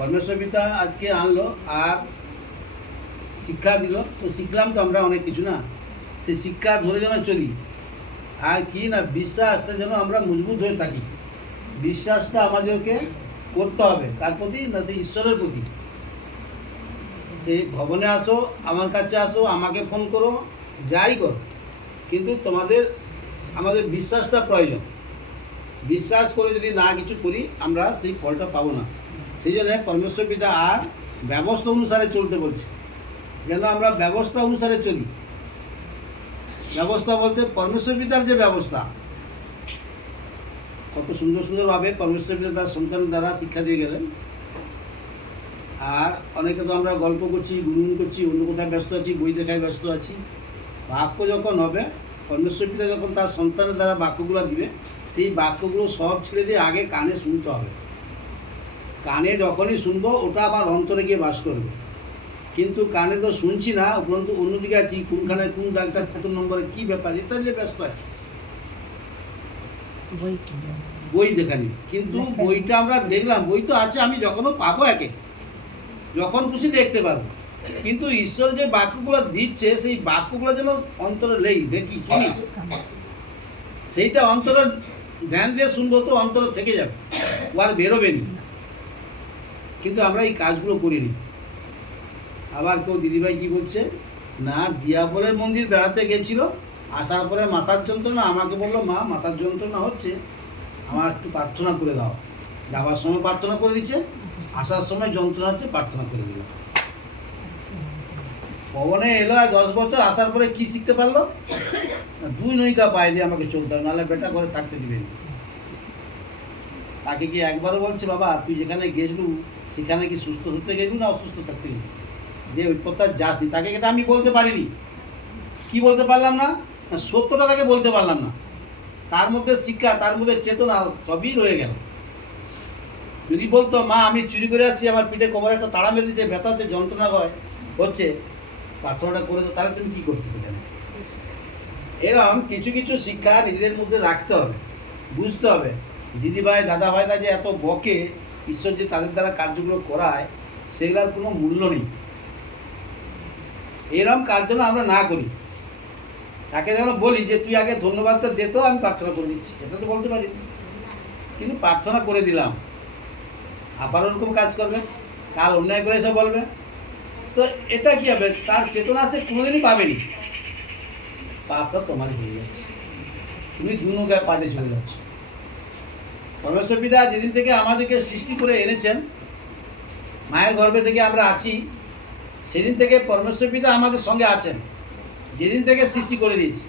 পরমেশ্বর পিতা আজকে আনলো আর শিক্ষা দিল, তো শিখলাম তো আমরা অনেক কিছু না, সেই শিক্ষা ধরে যেন চলি। আর কি না, বিশ্বাসটা যেন আমরা মজবুত হয়ে থাকি। বিশ্বাসটা আমাদেরকে করতে হবে কার প্রতি না, সেই ঈশ্বরের প্রতি। সেই ভবনে আসো, আমার কাছে আসো, আমাকে ফোন করো, যাই করো, কিন্তু আমাদের বিশ্বাসটা প্রয়োজন। বিশ্বাস করে যদি না কিছু করি আমরা সেই ফলটা পাবো না। সেই জন্য পরমেশ্বর পিতা আর ব্যবস্থা অনুসারে চলতে বলছে, যেন আমরা ব্যবস্থা অনুসারে চলি। ব্যবস্থা বলতে পরমেশ্বর পিতার যে ব্যবস্থা, কত সুন্দর সুন্দরভাবে পরমেশ্বর পিতা তার সন্তানের দ্বারা শিক্ষা দিয়ে গেলেন। আর অনেকে তো আমরা গল্প করছি, গুনগুন করছি, অন্য কোথায় ব্যস্ত আছি, বই দেখায় ব্যস্ত আছি। বাক্য যখন হবে, পরমেশ্বর পিতা যখন তার সন্তানের দ্বারা বাক্যগুলো দিবে, সেই বাক্যগুলো সব ছেড়ে দিয়ে আগে কানে শুনতে হবে। কানে যখনই শুনবো ওটা আবার অন্তরে গিয়ে বাস করবে। কিন্তু কানে তো শুনছি না, উপরন্তু অন্যদিকে আছি, কোনখানে কোন দাগটা কত নম্বরে কী ব্যাপার, এটা নিয়ে ব্যস্ত আছি, বই দেখানি। কিন্তু বইটা আমরা দেখলাম, বই তো আছে, আমি যখনও পাবো একে, যখন খুশি দেখতে পারবো। কিন্তু ঈশ্বর যে বাক্যগুলো দিচ্ছে, সেই বাক্যগুলো যেন অন্তরে দেখি, শুনি, সেইটা অন্তরে ধ্যান দিয়ে শুনবো, তো অন্তরে থেকে যাবে, ও আর বেরোবে নি। কিন্তু আমরা এই কাজগুলো করিনি। আবার কেউ দিদিভাই কি বলছে না, দিয়াবলের মন্দির বেড়াতে গেছিল, আসার পরে মাথার যন্ত্রণা, আমাকে বললো মা মাথার যন্ত্রণা হচ্ছে, আমার একটু প্রার্থনা করে দাও। যাওয়ার সময় প্রার্থনা করে দিচ্ছে, আসার সময় যন্ত্রণা হচ্ছে, প্রার্থনা করে দিল। পবনে এলো আর 10 বছর, আসার পরে কি শিখতে পারলো, 2 নৌকা পায়ে দিয়ে আমাকে চলতে হবে, নাহলে বেটা করে থাকতে দিবেন। তাকে কি একবারও বলছে বাবা তুই যেখানে গেছলু সেখানে কি সুস্থ হতে গেলু না অসুস্থ থাকতে গেলু, যে ওই পথটা যাসনি? তাকে এটা আমি বলতে পারিনি। কি বলতে পারলাম না, সত্যটা তাকে বলতে পারলাম না। তার মধ্যে শিক্ষা, তার মধ্যে চেতনা সবই রয়ে গেল। যদি বলতো মা আমি চুরি করে আসছি, আমার পিঠে কোমরে একটা তাড়া মেরে দিচ্ছে, ব্যথা হচ্ছে, যন্ত্রণা হচ্ছে, প্রার্থনাটা করে তো, তাহলে তুমি কী করতে সেখানে? এরকম কিছু কিছু শিক্ষা নিজেদের মধ্যে রাখতে হবে, বুঝতে হবে। দিদিভাই দাদা ভাইরা যে এত বকে, ঈশ্বর যে তাদের দ্বারা কার্যগুলো করায়, সেগুলোর কোনো মূল্য নেই। এরকম কাজ যেন আমরা না করি। তাকে যেন বলি যে তুই আগে ধন্যবাদটা দে, তো আমি প্রার্থনা করে দিচ্ছি, এটা তো বলতে পারি। কিন্তু প্রার্থনা করে দিলাম, আবার ওরকম কাজ করবে, কাল অন্যায় করে এসে বলবে, তো এটা কি হবে? তার চেতনা সে কোনোদিনই পাবেনি। পাপটা তোমারই হয়ে যাচ্ছে, তুমি ধুনো গায়ে পাদে চলে যাচ্ছ। পরমেশ্বর পিতা যেদিন থেকে আমাদেরকে সৃষ্টি করে এনেছেন, মায়ের গর্ভে থেকে আমরা আছি, সেদিন থেকে পরমেশ্বর পিতা আমাদের সঙ্গে আছেন, যেদিন থেকে সৃষ্টি করে দিয়েছি।